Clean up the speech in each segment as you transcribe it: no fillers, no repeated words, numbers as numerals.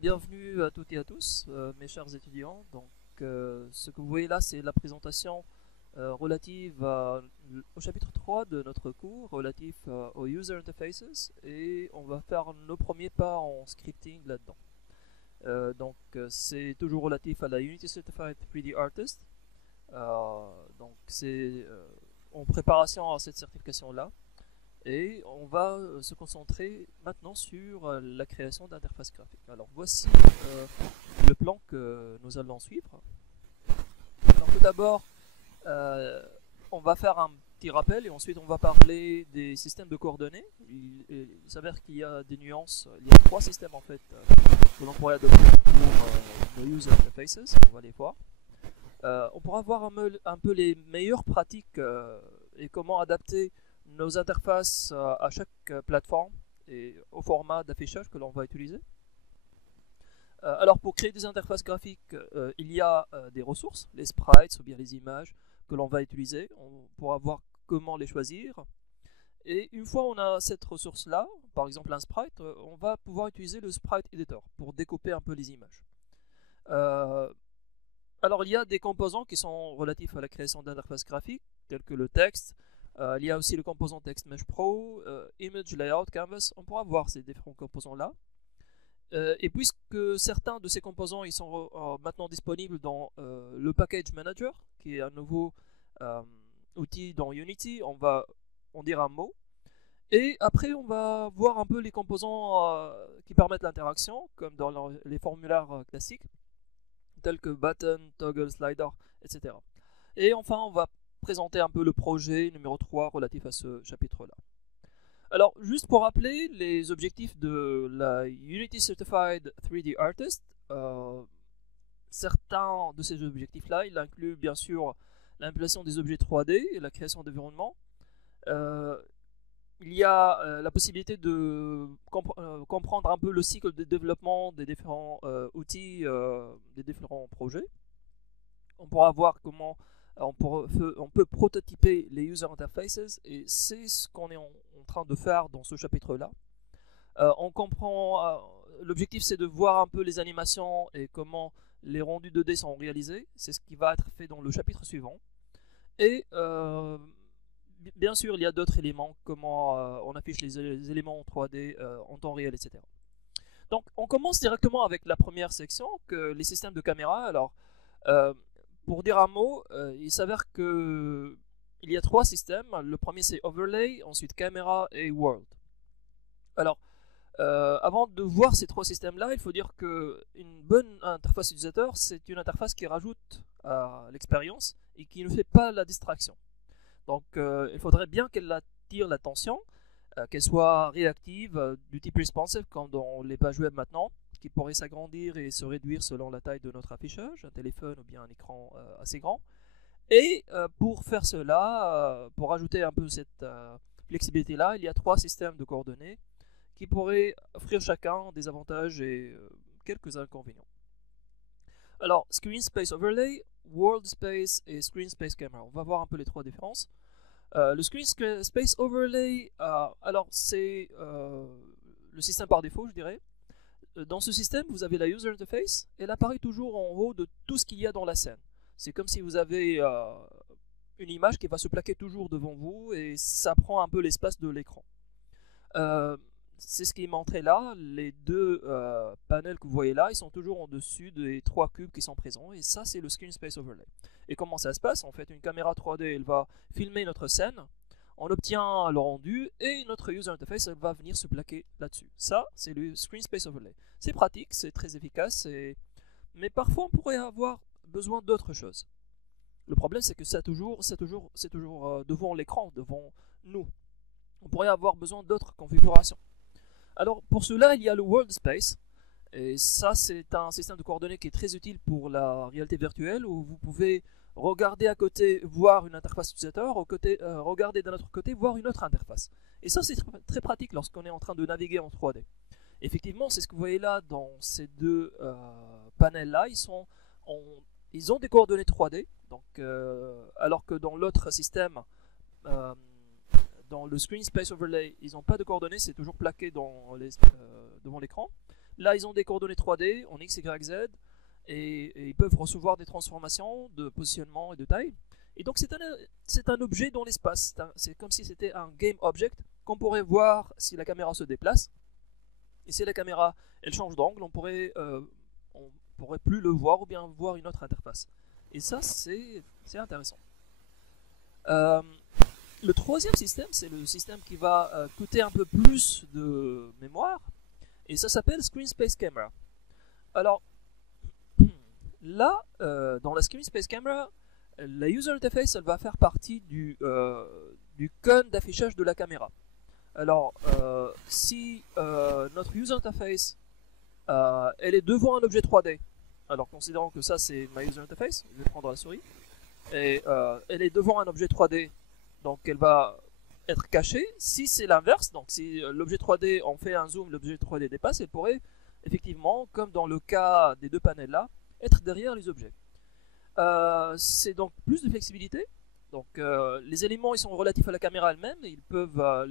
Bienvenue à toutes et à tous, mes chers étudiants. Ce que vous voyez là, c'est la présentation relative au chapitre 3 de notre cours, relatif aux User Interfaces, et on va faire nos premiers pas en scripting là-dedans. C'est toujours relatif à la Unity Certified 3D Artist. C'est en préparation à cette certification-là. Et on va se concentrer maintenant sur la création d'interfaces graphiques. Alors voici le plan que nous allons suivre. Alors tout d'abord, on va faire un petit rappel et ensuite on va parler des systèmes de coordonnées. Il s'avère qu'il y a des nuances. Il y a trois systèmes en fait que l'on pourrait adopter pour nos user interfaces. On va les voir. On pourra voir un peu les meilleures pratiques et comment adapter nos interfaces à chaque plateforme et au format d'affichage que l'on va utiliser. Alors pour créer des interfaces graphiques, il y a des ressources, les sprites ou bien les images que l'on va utiliser. On pourra voir comment les choisir. Et une fois on a cette ressource-là, par exemple un sprite, on va pouvoir utiliser le sprite editor pour découper un peu les images. Alors il y a des composants qui sont relatifs à la création d'interfaces graphiques, tels que le texte. Il y a aussi le composant Text Mesh Pro, Image Layout Canvas. On pourra voir ces différents composants-là. Et puisque certains de ces composants ils sont maintenant disponibles dans le Package Manager, qui est un nouveau outil dans Unity, on va en dire un mot. Et après, on va voir un peu les composants qui permettent l'interaction, comme dans les formulaires classiques, tels que button, toggle, slider, etc. Et enfin, on va présenter un peu le projet numéro 3 relatif à ce chapitre-là. Alors, juste pour rappeler les objectifs de la Unity Certified 3D Artist, certains de ces objectifs-là, il inclut bien sûr l'implémentation des objets 3D et la création d'environnements. Il y a la possibilité de comprendre un peu le cycle de développement des différents outils, des différents projets. On pourra voir comment on peut prototyper les user interfaces et c'est ce qu'on est en train de faire dans ce chapitre-là. On comprend, l'objectif c'est de voir un peu les animations et comment les rendus 2D sont réalisés. C'est ce qui va être fait dans le chapitre suivant. Et bien sûr, il y a d'autres éléments, comment on affiche les éléments en 3D en temps réel, etc. Donc, on commence directement avec la première section, les systèmes de caméra. Alors, pour dire un mot, il s'avère qu'il y a trois systèmes. Le premier, c'est Overlay, ensuite Camera et World. Alors, avant de voir ces trois systèmes-là, il faut dire qu'une bonne interface utilisateur, c'est une interface qui rajoute à l'expérience et qui ne fait pas la distraction. Donc il faudrait bien qu'elle attire l'attention, qu'elle soit réactive, du type responsive, comme dans les pages web maintenant, qui pourrait s'agrandir et se réduire selon la taille de notre affichage, un téléphone ou bien un écran assez grand. Et pour faire cela, pour ajouter un peu cette flexibilité-là, il y a trois systèmes de coordonnées qui pourraient offrir chacun des avantages et quelques inconvénients. Alors, Screen Space Overlay, World Space et Screen Space Camera. On va voir un peu les trois différences. Le Screen Space Overlay, alors c'est le système par défaut, je dirais. Dans ce système, vous avez la User Interface, et elle apparaît toujours en haut de tout ce qu'il y a dans la scène. C'est comme si vous avez une image qui va se plaquer toujours devant vous, et ça prend un peu l'espace de l'écran. C'est ce qui est montré là. Les deux panels que vous voyez là, ils sont toujours en dessus des trois cubes qui sont présents, et ça c'est le Screen Space Overlay. Et comment ça se passe? En fait, une caméra 3D, elle va filmer notre scène, on obtient le rendu, et notre user interface, elle va venir se plaquer là-dessus. Ça, c'est le Screen Space Overlay. C'est pratique, c'est très efficace, mais parfois on pourrait avoir besoin d'autre chose. Le problème, c'est que c'est toujours devant l'écran, devant nous. On pourrait avoir besoin d'autres configurations. Alors, pour cela, il y a le World Space. Et ça, c'est un système de coordonnées qui est très utile pour la réalité virtuelle, où vous pouvez regarder à côté, voir une interface utilisateur, regarder d'un autre côté, voir une autre interface. Et ça, c'est très pratique lorsqu'on est en train de naviguer en 3D. Effectivement, c'est ce que vous voyez là dans ces deux panels-là. Ils ont des coordonnées 3D, donc, alors que dans l'autre système, dans le Screen Space Overlay, ils n'ont pas de coordonnées, c'est toujours plaqué devant l'écran. Là, ils ont des coordonnées 3D en X, Y, Z, et ils peuvent recevoir des transformations de positionnement et de taille. Et donc c'est un objet dans l'espace, c'est comme si c'était un game object qu'on pourrait voir si la caméra se déplace. Et si la caméra elle change d'angle, on pourrait plus le voir ou bien voir une autre interface. Et ça c'est intéressant. Le troisième système, c'est le système qui va coûter un peu plus de mémoire, et ça s'appelle Screen Space Camera. Alors là, dans la Screen Space Camera, la user interface elle va faire partie du cône d'affichage de la caméra. Alors, si notre user interface elle est devant un objet 3D, alors considérons que ça c'est ma user interface, je vais prendre la souris, et elle est devant un objet 3D, donc elle va être cachée. Si c'est l'inverse, donc si l'objet 3D on fait un zoom, l'objet 3D dépasse, elle pourrait effectivement, comme dans le cas des deux panels là, être derrière les objets. C'est donc plus de flexibilité. Donc les éléments ils sont relatifs à la caméra elle-même, ils peuvent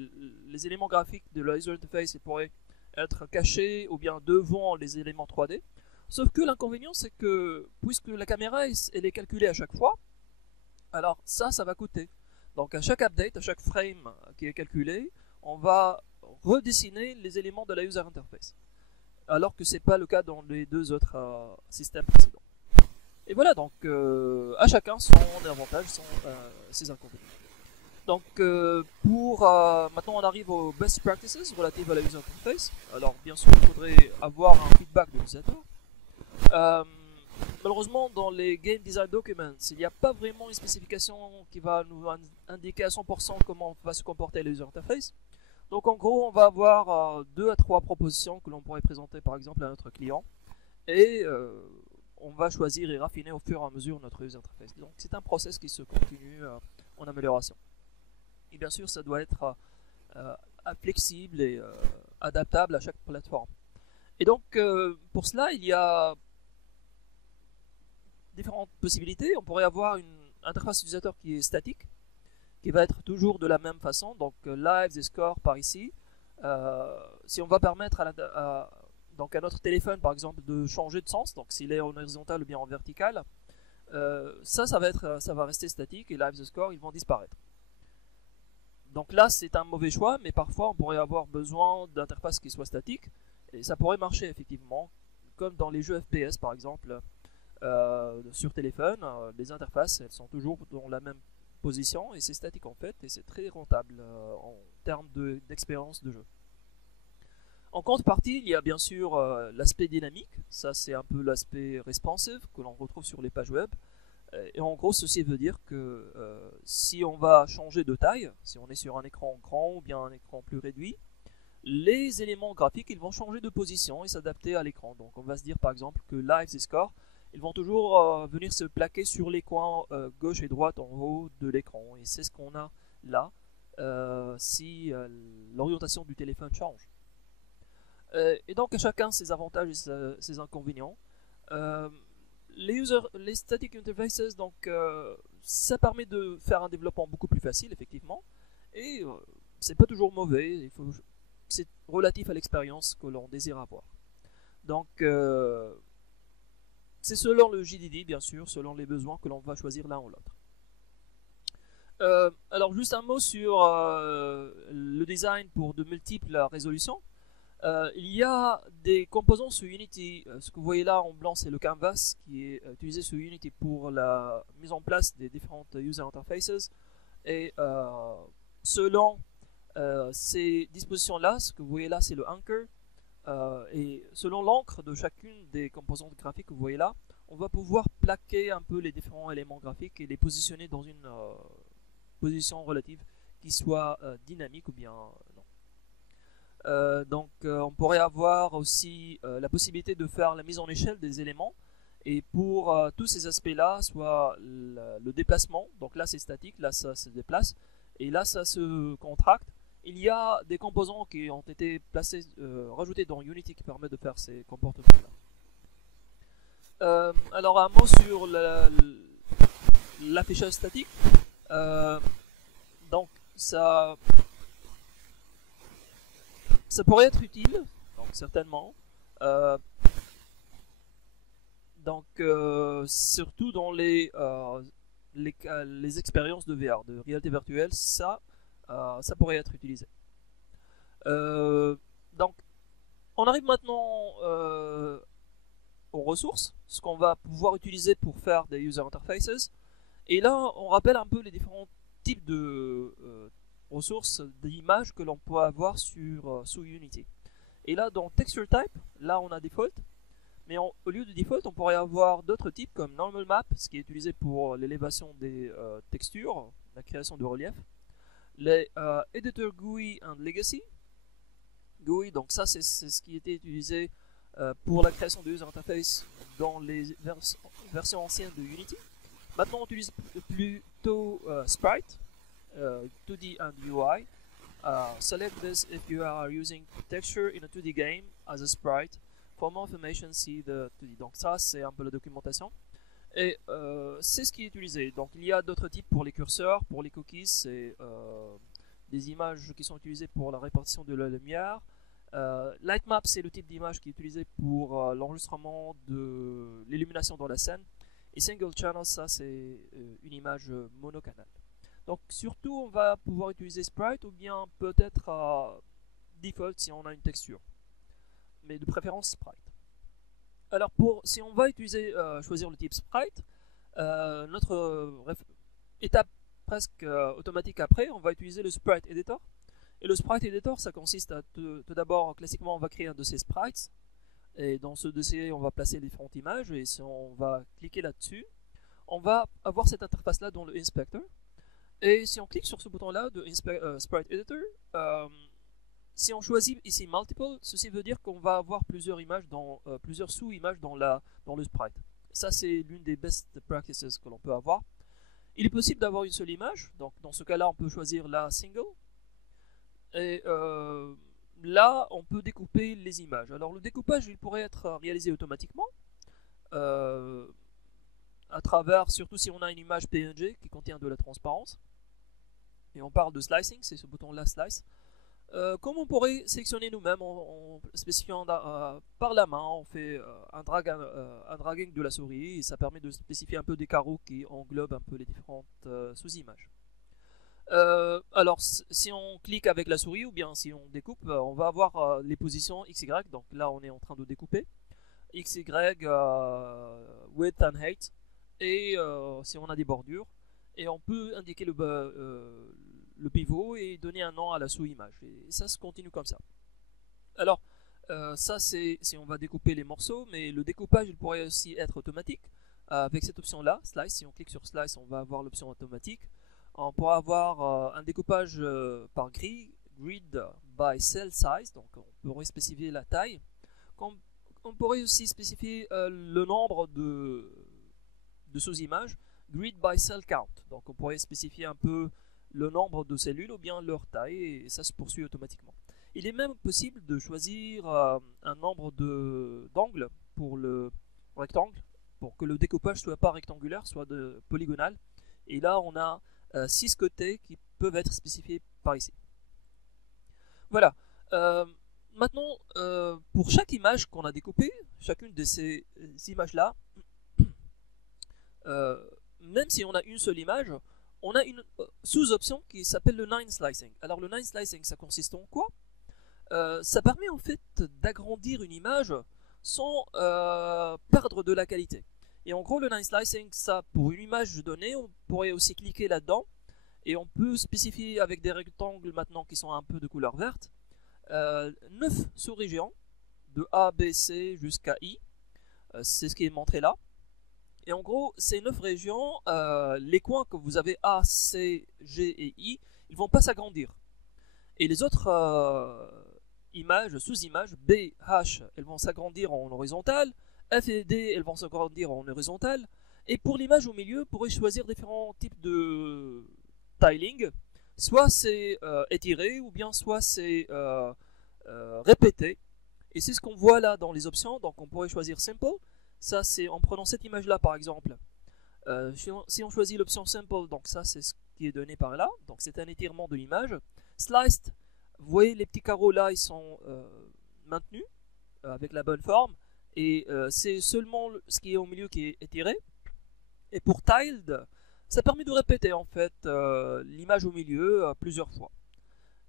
les éléments graphiques de la user interface ils pourraient être cachés ou bien devant les éléments 3D. Sauf que l'inconvénient c'est que puisque la caméra elle est calculée à chaque fois, alors ça va coûter. Donc à chaque update, à chaque frame qui est calculé, on va redessiner les éléments de la user interface. Alors que c'est pas le cas dans les deux autres systèmes précédents. Et voilà, donc à chacun son avantage, ses inconvénients. Donc maintenant on arrive aux best practices relatives à la user interface. Alors bien sûr il faudrait avoir un feedback de l'utilisateur. Malheureusement dans les game design documents, il n'y a pas vraiment une spécification qui va nous indiquer à 100% comment va se comporter la user interface. Donc en gros on va avoir 2 à 3 propositions que l'on pourrait présenter par exemple à notre client. Et on va choisir et raffiner au fur et à mesure notre user interface. Donc c'est un process qui se continue en amélioration. Et bien sûr, ça doit être flexible et adaptable à chaque plateforme. Et donc pour cela, il y a différentes possibilités. On pourrait avoir une interface utilisateur qui est statique, qui va être toujours de la même façon. Donc live et score par ici. Si on va permettre donc à notre téléphone par exemple de changer de sens, donc s'il est en horizontal ou bien en vertical, ça va rester statique et live the score ils vont disparaître. Donc là c'est un mauvais choix, mais parfois on pourrait avoir besoin d'interfaces qui soient statiques et ça pourrait marcher effectivement, comme dans les jeux FPS par exemple sur téléphone, les interfaces elles sont toujours dans la même position et c'est statique en fait et c'est très rentable en termes d'expérience de jeu. En contrepartie, il y a bien sûr l'aspect dynamique, ça c'est un peu l'aspect responsive que l'on retrouve sur les pages web. Et en gros, ceci veut dire que si on va changer de taille, si on est sur un écran grand ou bien un écran plus réduit, les éléments graphiques ils vont changer de position et s'adapter à l'écran. Donc on va se dire par exemple que live et score, ils vont toujours venir se plaquer sur les coins gauche et droite en haut de l'écran. Et c'est ce qu'on a là si l'orientation du téléphone change. Et donc à chacun ses avantages et ses inconvénients. Les static interfaces, donc ça permet de faire un développement beaucoup plus facile effectivement, et c'est pas toujours mauvais. C'est relatif à l'expérience que l'on désire avoir. Donc c'est selon le JDD bien sûr, selon les besoins que l'on va choisir l'un ou l'autre. Alors juste un mot sur le design pour de multiples résolutions. Il y a des composants sur Unity, ce que vous voyez là en blanc c'est le canvas qui est utilisé sur Unity pour la mise en place des différentes user interfaces, et selon ces dispositions là, ce que vous voyez là c'est le anchor, et selon l'encre de chacune des composantes graphiques que vous voyez là, on va pouvoir plaquer un peu les différents éléments graphiques et les positionner dans une position relative qui soit dynamique ou bien non. Donc on pourrait avoir aussi la possibilité de faire la mise en échelle des éléments, et pour tous ces aspects là, soit le déplacement, donc là c'est statique, là ça se déplace et là ça se contracte. Il y a des composants qui ont été rajoutés dans Unity qui permettent de faire ces comportements là. Alors un mot sur l'affichage statique. Donc ça pourrait être utile, donc certainement. Euh, donc, surtout dans les expériences de VR, de réalité virtuelle, ça pourrait être utilisé. Euh, donc, on arrive maintenant aux ressources, ce qu'on va pouvoir utiliser pour faire des user interfaces. Et là, on rappelle un peu les différents types de ressources d'images que l'on peut avoir sous Unity. Et là, dans Texture Type, là on a Default, mais au lieu de Default, on pourrait avoir d'autres types comme Normal Map, ce qui est utilisé pour l'élévation des textures, la création de relief. Les Editor GUI and Legacy. GUI, donc ça c'est ce qui était utilisé pour la création de user interface dans les versions anciennes de Unity. Maintenant on utilise plutôt Sprite, 2D and UI. Select this if you are using texture in a 2D game as a sprite. For more information, see the 2D. Donc ça c'est un peu la documentation. Et c'est ce qui est utilisé. Donc il y a d'autres types pour les curseurs, pour les cookies, c'est des images qui sont utilisées pour la répartition de la lumière. Lightmap, c'est le type d'image qui est utilisé pour l'enregistrement de l'illumination dans la scène. Et Single Channel, ça c'est une image monocanal. Donc surtout, on va pouvoir utiliser Sprite ou bien peut-être Default si on a une texture. Mais de préférence Sprite. Alors si on va choisir le type Sprite, notre étape presque automatique après, on va utiliser le Sprite Editor. Et le Sprite Editor, ça consiste à tout d'abord, classiquement, on va créer un dossier Sprites. Et dans ce dossier, on va placer différentes images. Et si on va cliquer là-dessus, on va avoir cette interface-là dans le Inspector. Et si on clique sur ce bouton-là de Sprite Editor, si on choisit ici Multiple, ceci veut dire qu'on va avoir plusieurs images plusieurs sous-images dans le sprite. Ça, c'est l'une des best practices que l'on peut avoir. Il est possible d'avoir une seule image, donc dans ce cas-là, on peut choisir la single. Et là, on peut découper les images. Alors, le découpage, il pourrait être réalisé automatiquement, à travers, surtout si on a une image PNG qui contient de la transparence. Et on parle de slicing, c'est ce bouton-là, Slice. Comme on pourrait sélectionner nous-mêmes en spécifiant par la main, on fait un dragging de la souris et ça permet de spécifier un peu des carreaux qui englobent un peu les différentes sous-images. Alors si on clique avec la souris ou bien si on découpe, on va avoir les positions XY, donc là on est en train de découper, XY, width and height, et si on a des bordures, et on peut indiquer le pivot et donner un nom à la sous-image. Et ça se continue comme ça. Alors, ça c'est si on va découper les morceaux, mais le découpage il pourrait aussi être automatique. Avec cette option-là, Slice, si on clique sur Slice, on va avoir l'option automatique. On pourra avoir un découpage par grid by cell size, donc on pourrait spécifier la taille. On pourrait aussi spécifier le nombre de sous-images, grid by cell count. Donc on pourrait spécifier un peu le nombre de cellules ou bien leur taille, et ça se poursuit automatiquement. Il est même possible de choisir un nombre d'angles pour le rectangle, pour que le découpage soit pas rectangulaire, soit polygonal. Et là, on a 6 côtés qui peuvent être spécifiés par ici. Voilà. Maintenant, pour chaque image qu'on a découpée, chacune de ces images-là, même si on a une seule image, on a une sous-option qui s'appelle le Nine Slicing. Alors le Nine Slicing, ça consiste en quoi? Ça permet en fait d'agrandir une image sans perdre de la qualité. Et en gros, le Nine Slicing, ça, pour une image donnée, on pourrait aussi cliquer là-dedans et on peut spécifier avec des rectangles maintenant qui sont un peu de couleur verte 9 sous-régions de A, B, C jusqu'à I. C'est ce qui est montré là. Et en gros, ces 9 régions, les coins que vous avez A, C, G et I, ils vont pas s'agrandir. Et les autres images, sous-images, B, H, elles vont s'agrandir en horizontal. F et D, elles vont s'agrandir en horizontal. Et pour l'image au milieu, vous pourrez choisir différents types de tiling. Soit c'est étiré, ou bien soit c'est répété. Et c'est ce qu'on voit là dans les options. Donc on pourrait choisir Simple. Ça c'est en prenant cette image là par exemple. Si on choisit l'option Simple, donc ça c'est ce qui est donné par là. Donc c'est un étirement de l'image. Sliced, vous voyez les petits carreaux là, ils sont maintenus. avec la bonne forme, et c'est seulement ce qui est au milieu qui est étiré. Et pour tiled, ça permet de répéter en fait l'image au milieu plusieurs fois.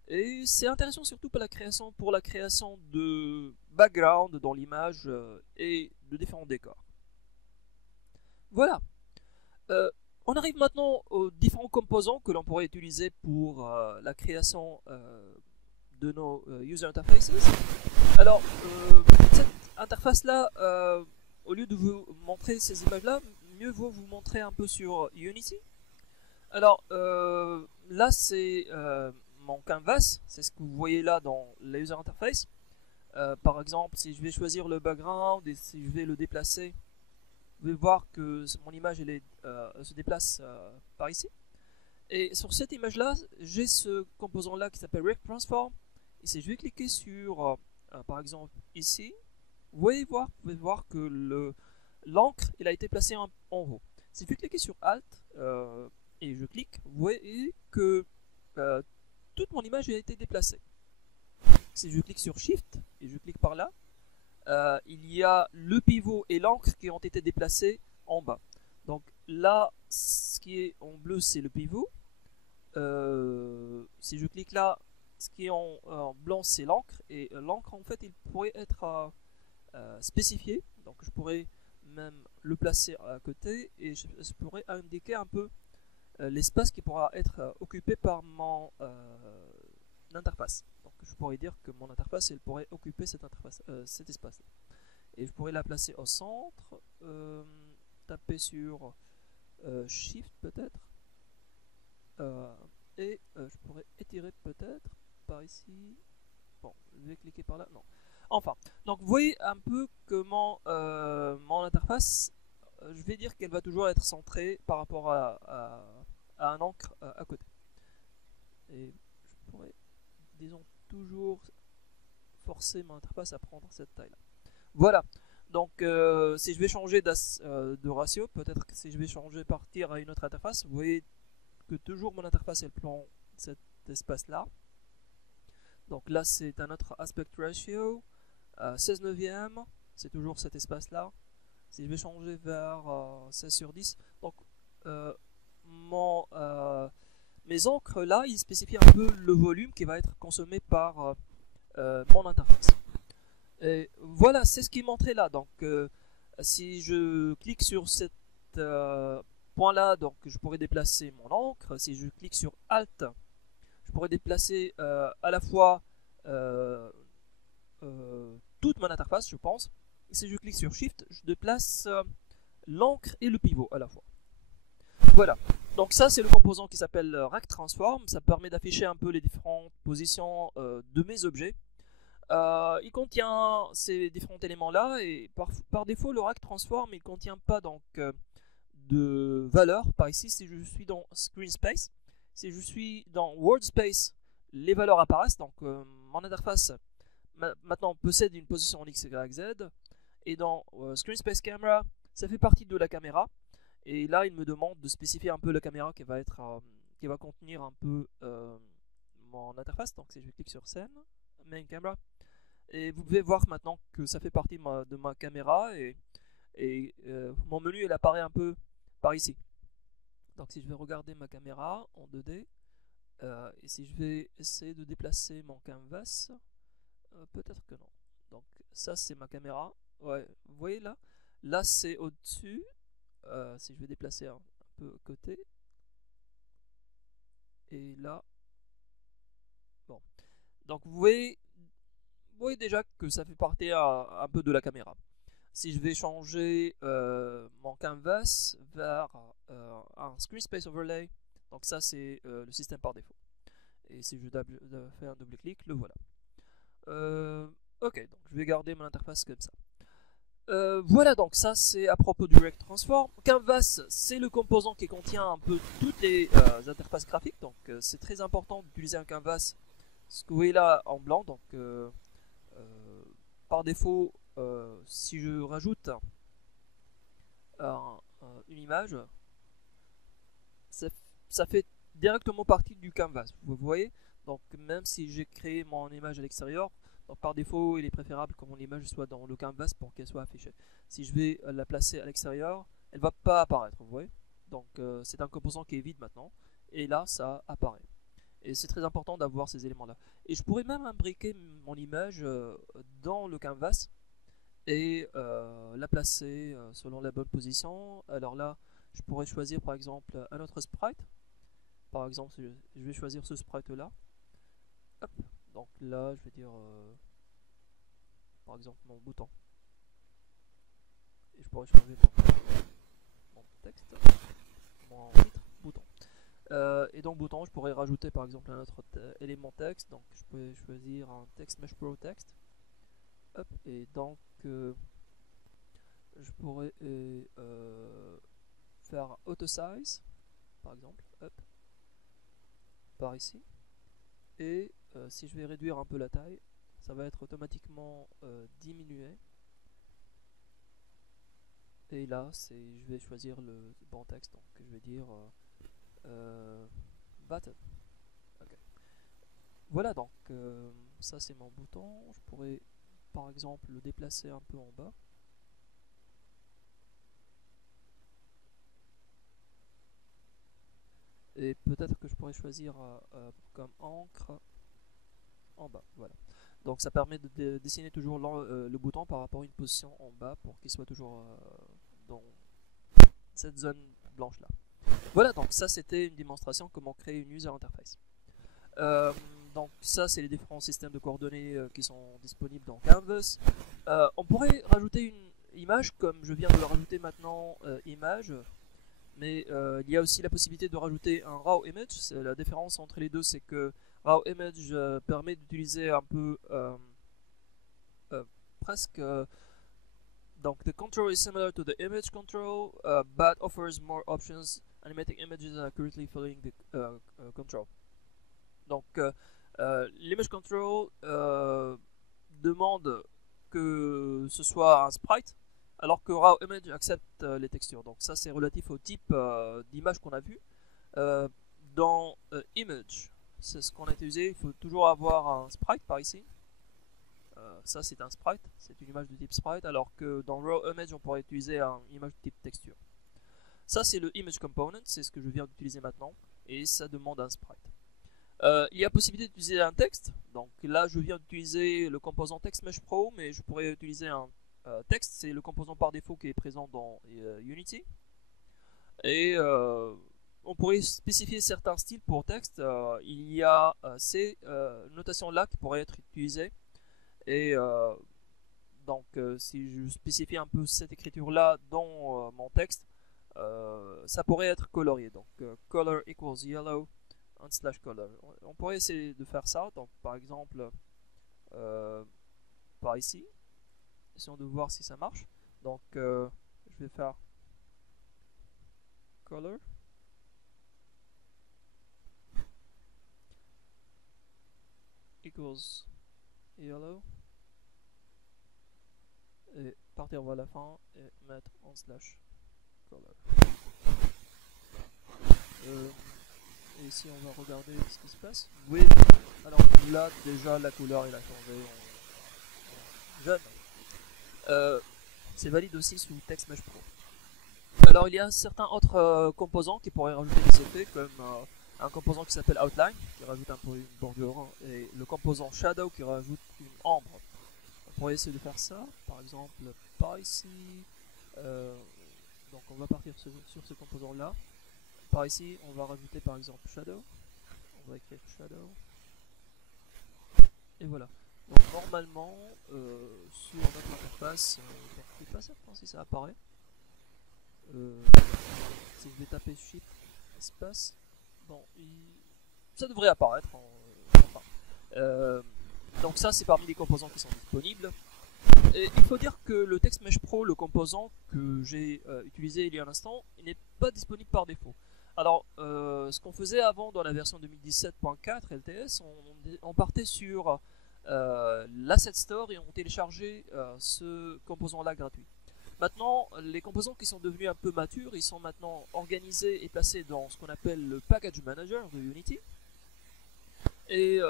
Et c'est intéressant surtout pour la création de background dans l'image et de différents décors. Voilà. On arrive maintenant aux différents composants que l'on pourrait utiliser pour la création de nos user interfaces. Alors, cette interface-là, au lieu de vous montrer ces images-là, mieux vaut vous montrer un peu sur Unity. Alors, là, c'est mon canvas, c'est ce que vous voyez là dans la user interface. Par exemple, si je vais choisir le background et si je vais le déplacer, vous pouvez voir que mon image se déplace par ici. Et sur cette image-là, j'ai ce composant-là qui s'appelle Rect Transform. Et si je vais cliquer sur, par exemple, ici, vous pouvez voir que l'encre a été placée en haut. Si je vais cliquer sur Alt et je clique, vous voyez que toute mon image a été déplacée. Si je clique sur Shift et je clique par là, il y a le pivot et l'encre qui ont été déplacés en bas. Donc là, ce qui est en bleu, c'est le pivot. Si je clique là, ce qui est en blanc, c'est l'encre. Et l'encre, en fait, il pourrait être spécifié. Donc je pourrais même le placer à côté et je pourrais indiquer un peu l'espace qui pourra être occupé par mon interface. Donc je pourrais dire que mon interface, elle pourrait occuper cet espace-là. Et je pourrais la placer au centre, taper sur Shift peut-être, et je pourrais étirer peut-être par ici. Bon, je vais cliquer par là, non. Enfin, donc vous voyez un peu que mon interface, je vais dire qu'elle va toujours être centrée par rapport à un encre à côté. Et je pourrais, disons, toujours forcer mon interface à prendre cette taille là. Voilà, donc si je vais changer de ratio, peut-être que si je vais partir à une autre interface, vous voyez que toujours mon interface elle prend cet espace là. Donc là c'est un autre aspect ratio, 16 neuvième, c'est toujours cet espace là. Si je vais changer vers 16/10, donc mes encres là, ils spécifient un peu le volume qui va être consommé par mon interface. Et voilà, c'est ce qui est montré là. Donc, si je clique sur ce point là, donc je pourrais déplacer mon encre. Si je clique sur Alt, je pourrais déplacer à la fois toute mon interface, je pense. Et si je clique sur Shift, je déplace l'encre et le pivot à la fois. Voilà. Donc ça, c'est le composant qui s'appelle Rect Transform. Ça permet d'afficher un peu les différentes positions de mes objets. Il contient ces différents éléments là et par défaut le Rect Transform il contient pas donc de valeur. Par ici, si je suis dans Screen Space, si je suis dans World Space, les valeurs apparaissent. Donc mon interface maintenant possède une position en X, Y, Z, et dans Screen Space Camera, ça fait partie de la caméra. Et là, il me demande de spécifier un peu la caméra qui va contenir un peu mon interface. Donc si je clique sur Scène, Main Camera, et vous pouvez voir maintenant que ça fait partie de ma caméra et mon menu il apparaît un peu par ici. Donc si je vais regarder ma caméra en 2D et si je vais essayer de déplacer mon canvas, peut-être que non. Donc ça c'est ma caméra. Ouais, vous voyez là c'est au-dessus. Si je vais déplacer un peu côté et là, bon. Donc vous voyez déjà que ça fait partie un peu de la caméra. Si je vais changer mon canvas vers un Screen Space Overlay, donc ça c'est le système par défaut. Et si je fais un double-clic, le voilà. Ok, donc je vais garder mon interface comme ça. Voilà, donc ça c'est à propos du Rect Transform. Canvas, c'est le composant qui contient un peu toutes les interfaces graphiques. Donc c'est très important d'utiliser un canvas. Ce que vous voyez là en blanc, donc par défaut, si je rajoute une image, ça fait directement partie du canvas. Vous voyez, donc même si j'ai créé mon image à l'extérieur, Donc par défaut, il est préférable que mon image soit dans le canvas pour qu'elle soit affichée. Si je vais la placer à l'extérieur, elle ne va pas apparaître, vous voyez. Donc c'est un composant qui est vide maintenant, et là ça apparaît. Et c'est très important d'avoir ces éléments-là. Et je pourrais même imbriquer mon image dans le canvas et la placer selon la bonne position. Alors là, je pourrais choisir par exemple un autre sprite. Par exemple, je vais choisir ce sprite-là. Hop. Donc là, je vais dire par exemple mon bouton. Et je pourrais changer mon texte, mon titre, bouton. Et dans bouton, je pourrais rajouter par exemple un autre élément texte. Donc je peux choisir un text mesh pro text. Hop. Et donc je pourrais faire auto size par exemple. Hop. Par ici. Et si je vais réduire un peu la taille, ça va être automatiquement diminué. Et là, je vais choisir le bon texte, donc je vais dire button. Okay. Voilà, donc ça c'est mon bouton. Je pourrais par exemple le déplacer un peu en bas. Et peut-être que je pourrais choisir comme encre en bas. Voilà. Donc ça permet de dessiner toujours le bouton par rapport à une position en bas pour qu'il soit toujours dans cette zone blanche là. Voilà, donc ça c'était une démonstration comment créer une user interface. Donc ça c'est les différents systèmes de coordonnées qui sont disponibles dans Canvas. On pourrait rajouter une image comme je viens de le rajouter maintenant, image. Mais il y a aussi la possibilité de rajouter un raw image. La différence entre les deux, c'est que raw image permet d'utiliser un peu presque donc the control is similar to the image control but offers more options animating images accurately following the control. Donc l'image control demande que ce soit un sprite, alors que raw image accepte les textures. Donc ça c'est relatif au type d'image qu'on a vu. Dans image, c'est ce qu'on a utilisé, il faut toujours avoir un sprite par ici. Ça c'est un sprite, c'est une image de type sprite, alors que dans raw image on pourrait utiliser une image de type texture. Ça c'est le image component, c'est ce que je viens d'utiliser maintenant, et ça demande un sprite. Il y a possibilité d'utiliser un texte, donc là je viens d'utiliser le composant Text Mesh Pro, mais je pourrais utiliser un texte, c'est le composant par défaut qui est présent dans Unity. Et on pourrait spécifier certains styles pour texte. Il y a ces notations-là qui pourraient être utilisées. Et donc si je spécifie un peu cette écriture-là dans mon texte, ça pourrait être colorié. Donc color equals yellow / color. On pourrait essayer de faire ça. Donc par exemple par ici. Essayons de voir si ça marche. Donc je vais faire color equals yellow et partir vers la fin et mettre en / color. Et ici on va regarder ce qui se passe. Oui, alors là déjà la couleur il a changé en jaune. C'est valide aussi sous Text Mesh Pro. Alors il y a certains autres composants qui pourraient rajouter des effets, comme un composant qui s'appelle Outline, qui rajoute un peu une bordure, et le composant Shadow qui rajoute une ombre. On pourrait essayer de faire ça, par exemple par ici. Donc on va partir sur ce composant là. Par ici on va rajouter par exemple Shadow. On va écrire Shadow. Et voilà. Donc normalement sur notre interface, je ne suis pas certain si ça apparaît. Si je vais taper Shift espace, bon, ça devrait apparaître. Donc ça c'est parmi les composants qui sont disponibles. Et il faut dire que le Text Mesh Pro, le composant que j'ai utilisé il y a un instant, il n'est pas disponible par défaut. Alors ce qu'on faisait avant dans la version 2017.4 LTS, on partait sur l'Asset Store et on téléchargeait ce composant là gratuit. Maintenant, les composants qui sont devenus un peu matures, ils sont maintenant organisés et placés dans ce qu'on appelle le Package Manager de Unity. Et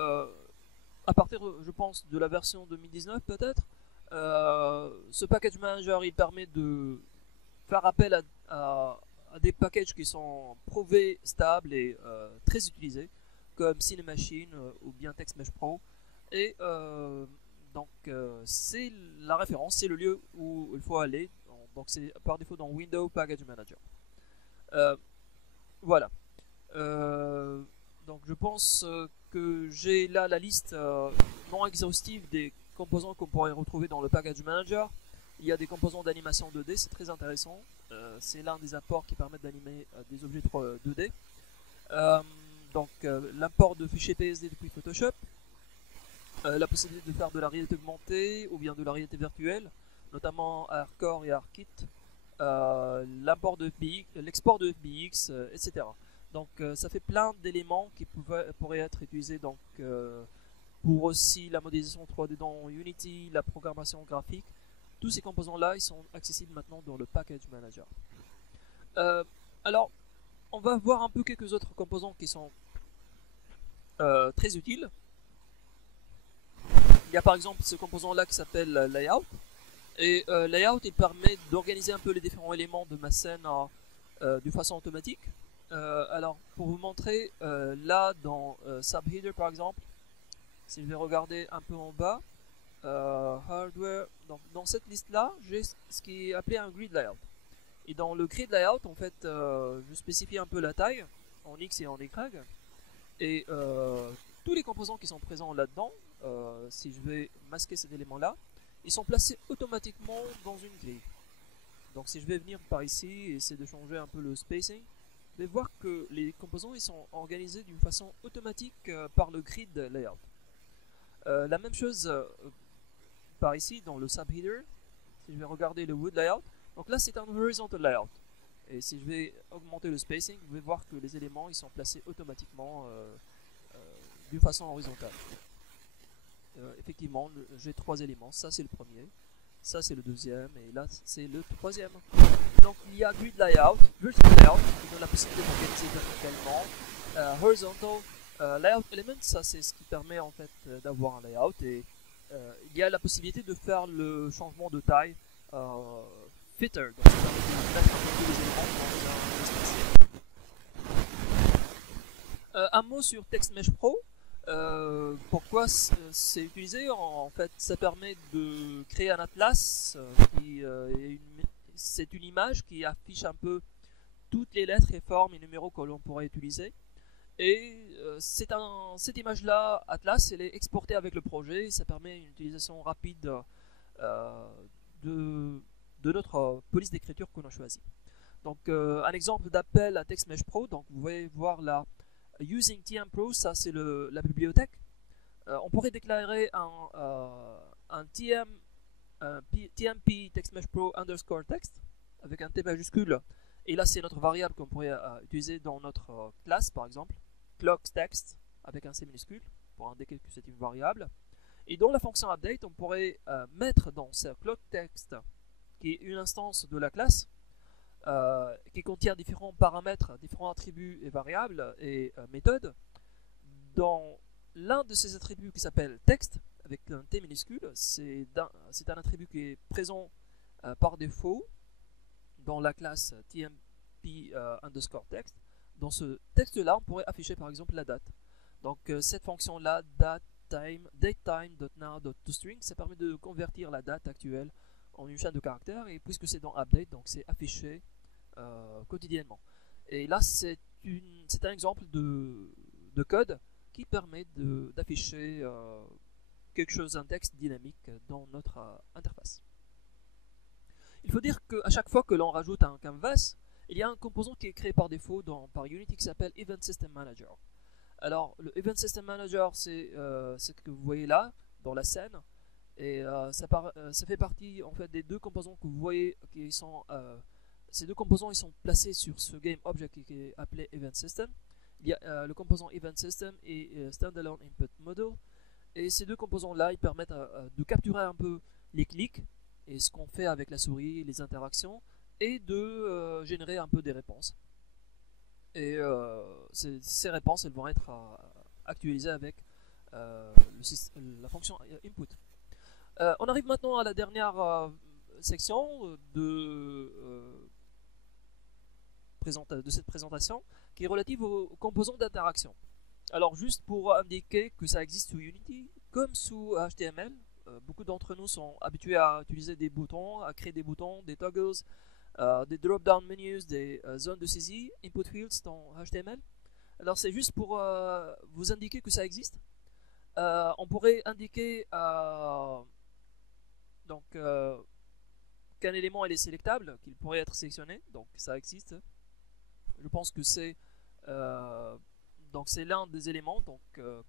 à partir, je pense, de la version 2019 peut-être, ce package manager il permet de faire appel à des packages qui sont prouvés, stables et très utilisés, comme Cinemachine ou bien TextMesh Pro. Et donc c'est la référence, c'est le lieu où il faut aller. Donc c'est par défaut dans Windows Package Manager. Euh, voilà. Euh, donc je pense que j'ai là la liste non exhaustive des composants qu'on pourrait retrouver dans le Package Manager. Il y a des composants d'animation 2D, c'est très intéressant. C'est l'un des apports qui permettent d'animer des objets 2D. Euh, donc l'import de fichiers PSD depuis Photoshop, la possibilité de faire de la réalité augmentée ou bien de la réalité virtuelle, notamment ARCore et ARKit, l'import de FBX, l'export de FBX, etc. Donc ça fait plein d'éléments qui pourraient être utilisés donc, pour aussi la modélisation 3D dans Unity, la programmation graphique. Tous ces composants-là, ils sont accessibles maintenant dans le Package Manager. Alors, on va voir un peu quelques autres composants qui sont très utiles. Il y a par exemple ce composant-là qui s'appelle Layout. Et Layout, il permet d'organiser un peu les différents éléments de ma scène de façon automatique. Alors, pour vous montrer, là, dans Subheader par exemple, si je vais regarder un peu en bas, Hardware, donc, dans cette liste-là, j'ai ce qui est appelé un Grid Layout. Et dans le Grid Layout, en fait, je spécifie un peu la taille, en X et en Y. Et tous les composants qui sont présents là-dedans, si je vais masquer cet élément-là, ils sont placés automatiquement dans une grille. Donc si je vais venir par ici et essayer de changer un peu le spacing, vous allez voir que les composants ils sont organisés d'une façon automatique par le grid layout. La même chose par ici dans le subheader, si je vais regarder le wood layout, donc là c'est un horizontal layout. Et si je vais augmenter le spacing, vous allez voir que les éléments ils sont placés automatiquement d'une façon horizontale. Effectivement, j'ai 3 éléments. Ça, c'est le premier. Ça, c'est le deuxième. Et là, c'est le troisième. Donc, il y a Grid Layout, Vertical Layout, qui donne la possibilité d'organiser verticalement. Horizontal Layout Element, ça, c'est ce qui permet en fait d'avoir un layout. Et il y a la possibilité de faire le changement de taille fitter. Donc, ça permet de mettre un peu les éléments dans un espace. Un mot sur TextMesh Pro. Pourquoi c'est utilisé? En fait, ça permet de créer un atlas c'est une image qui affiche un peu toutes les lettres et formes et numéros que l'on pourrait utiliser. Et cette image-là, Atlas, elle est exportée avec le projet et ça permet une utilisation rapide de notre police d'écriture qu'on a choisie. Donc, un exemple d'appel à TextMesh Pro, donc vous pouvez voir là, Using TM Pro, ça c'est la bibliothèque. On pourrait déclarer un TMP TextMesh Pro underscore text avec un T majuscule. Et là, c'est notre variable qu'on pourrait utiliser dans notre classe, par exemple. ClockText avec un C minuscule pour indiquer que c'est une variable. Et dans la fonction update, on pourrait mettre dans ce ClockText, qui est une instance de la classe, qui contient différents paramètres, différents attributs et variables et méthodes. Dans l'un de ces attributs qui s'appelle text, avec un T minuscule, c'est un attribut qui est présent par défaut dans la classe TMP underscore text. Dans ce texte-là, on pourrait afficher par exemple la date. Donc cette fonction-là, datetime.now.toString, ça permet de convertir la date actuelle en une chaîne de caractères, et puisque c'est dans update, donc c'est affiché quotidiennement. Et là, c'est un exemple de code qui permet d'afficher quelque chose, un texte dynamique dans notre interface. Il faut dire qu'à chaque fois que l'on rajoute un canvas, il y a un composant qui est créé par défaut par Unity qui s'appelle Event System Manager. Alors, le Event System Manager, c'est ce que vous voyez là, dans la scène. Et ça fait partie en fait des deux composants que vous voyez qui sont. Ces deux composants ils sont placés sur ce game object qui est appelé Event System. Il y a le composant Event System et Standalone Input Model. Et ces deux composants-là, ils permettent de capturer un peu les clics et ce qu'on fait avec la souris, les interactions, et de générer un peu des réponses. Et ces réponses, elles vont être actualisées avec la fonction input. On arrive maintenant à la dernière section de cette présentation, qui est relative aux composants d'interaction. Alors juste pour indiquer que ça existe sous Unity, comme sous HTML, beaucoup d'entre nous sont habitués à utiliser des boutons, à créer des boutons, des toggles, des drop-down menus, des zones de saisie, input fields dans HTML. Alors c'est juste pour vous indiquer que ça existe. On pourrait indiquer qu'un élément il est sélectable, qu'il pourrait être sélectionné, donc ça existe. Je pense que c'est l'un des éléments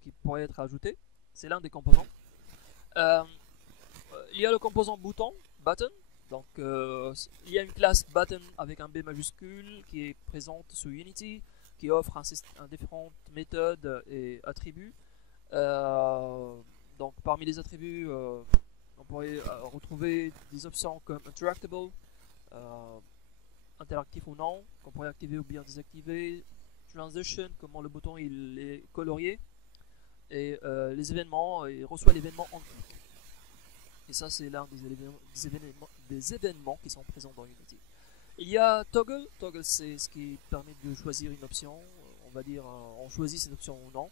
qui pourrait être ajouté. C'est l'un des composants. Il y a le composant bouton, button. Donc il y a une classe button avec un B majuscule qui est présente sous Unity, qui offre différentes méthodes et attributs. Donc parmi les attributs, on pourrait retrouver des options comme interactable, interactif ou non, qu'on pourrait activer ou bien désactiver, transition, comment le bouton il est colorié, et les événements, il reçoit l'événement en clic. Et ça c'est l'un des événements qui sont présents dans Unity. Il y a toggle, toggle c'est ce qui permet de choisir une option, on va dire on choisit cette option ou non.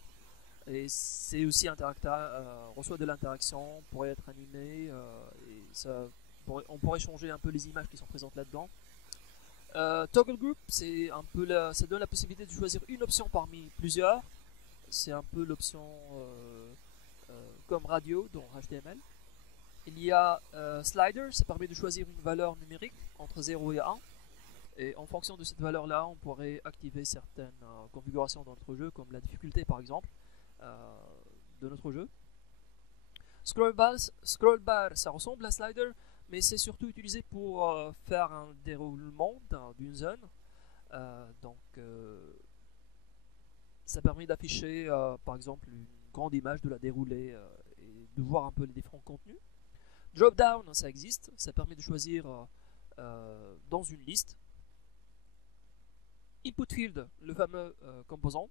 Et c'est aussi reçoit de l'interaction, pourrait être animé, et on pourrait changer un peu les images qui sont présentes là-dedans. Toggle group, ça donne la possibilité de choisir une option parmi plusieurs. C'est un peu l'option comme radio dans HTML. Il y a slider, ça permet de choisir une valeur numérique entre 0 et 1. Et en fonction de cette valeur-là, on pourrait activer certaines configurations dans notre jeu, comme la difficulté par exemple de notre jeu. Scroll bar, ça ressemble à slider, mais c'est surtout utilisé pour faire un déroulement d'une zone. Ça permet d'afficher par exemple une grande image, de la dérouler et de voir un peu les différents contenus. Drop down, ça existe, ça permet de choisir dans une liste. Input field, le fameux composant,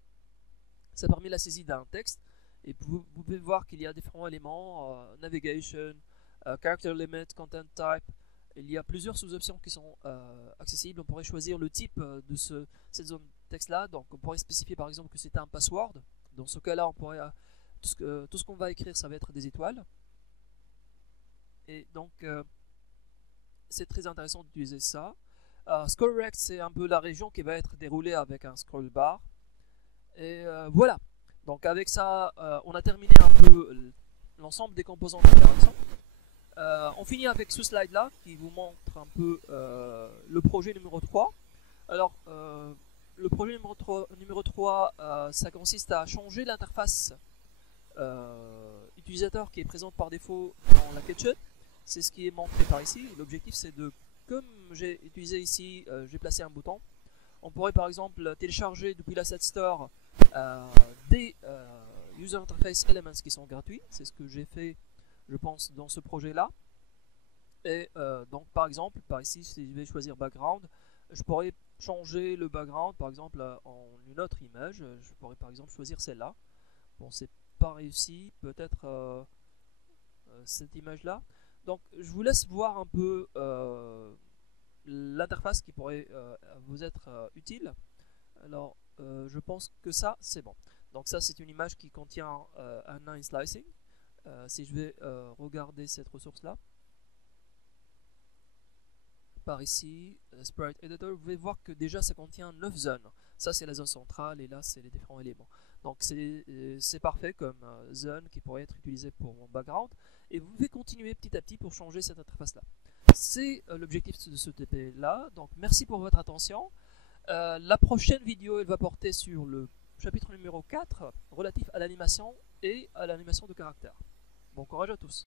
ça permet la saisie d'un texte. Et vous pouvez voir qu'il y a différents éléments, navigation, character limit, content type. Il y a plusieurs sous-options qui sont accessibles. On pourrait choisir le type de cette zone texte là. Donc on pourrait spécifier par exemple que c'est un password. Dans ce cas là, on pourrait tout ce qu'on va écrire, ça va être des étoiles. Et donc c'est très intéressant d'utiliser ça. Scroll rect, c'est un peu la région qui va être déroulée avec un scroll bar. Et voilà. Donc avec ça, on a terminé un peu l'ensemble des composants d'interaction. On finit avec ce slide là qui vous montre un peu le projet numéro 3. Alors le projet numéro 3, ça consiste à changer l'interface utilisateur qui est présente par défaut dans la Kitchen. C'est ce qui est montré par ici. L'objectif c'est de, comme j'ai utilisé ici, j'ai placé un bouton. On pourrait par exemple télécharger depuis l'Asset Store des User Interface Elements qui sont gratuits. C'est ce que j'ai fait, je pense, dans ce projet-là. Et donc par exemple, par ici, si je vais choisir Background, je pourrais changer le background par exemple en une autre image. Je pourrais par exemple choisir celle-là. Bon, c'est pas réussi, peut-être cette image-là. Donc je vous laisse voir un peu l'interface qui pourrait vous être utile. Alors je pense que ça c'est bon. Donc ça c'est une image qui contient un line slicing. Si je vais regarder cette ressource là par ici, Sprite Editor, vous pouvez voir que déjà ça contient 9 zones. Ça c'est la zone centrale et là c'est les différents éléments. Donc c'est parfait comme zone qui pourrait être utilisée pour mon background. Et vous pouvez continuer petit à petit pour changer cette interface là. C'est l'objectif de ce TP là. Donc merci pour votre attention. La prochaine vidéo elle va porter sur le chapitre numéro 4 relatif à l'animation et à l'animation de caractère. Bon courage à tous.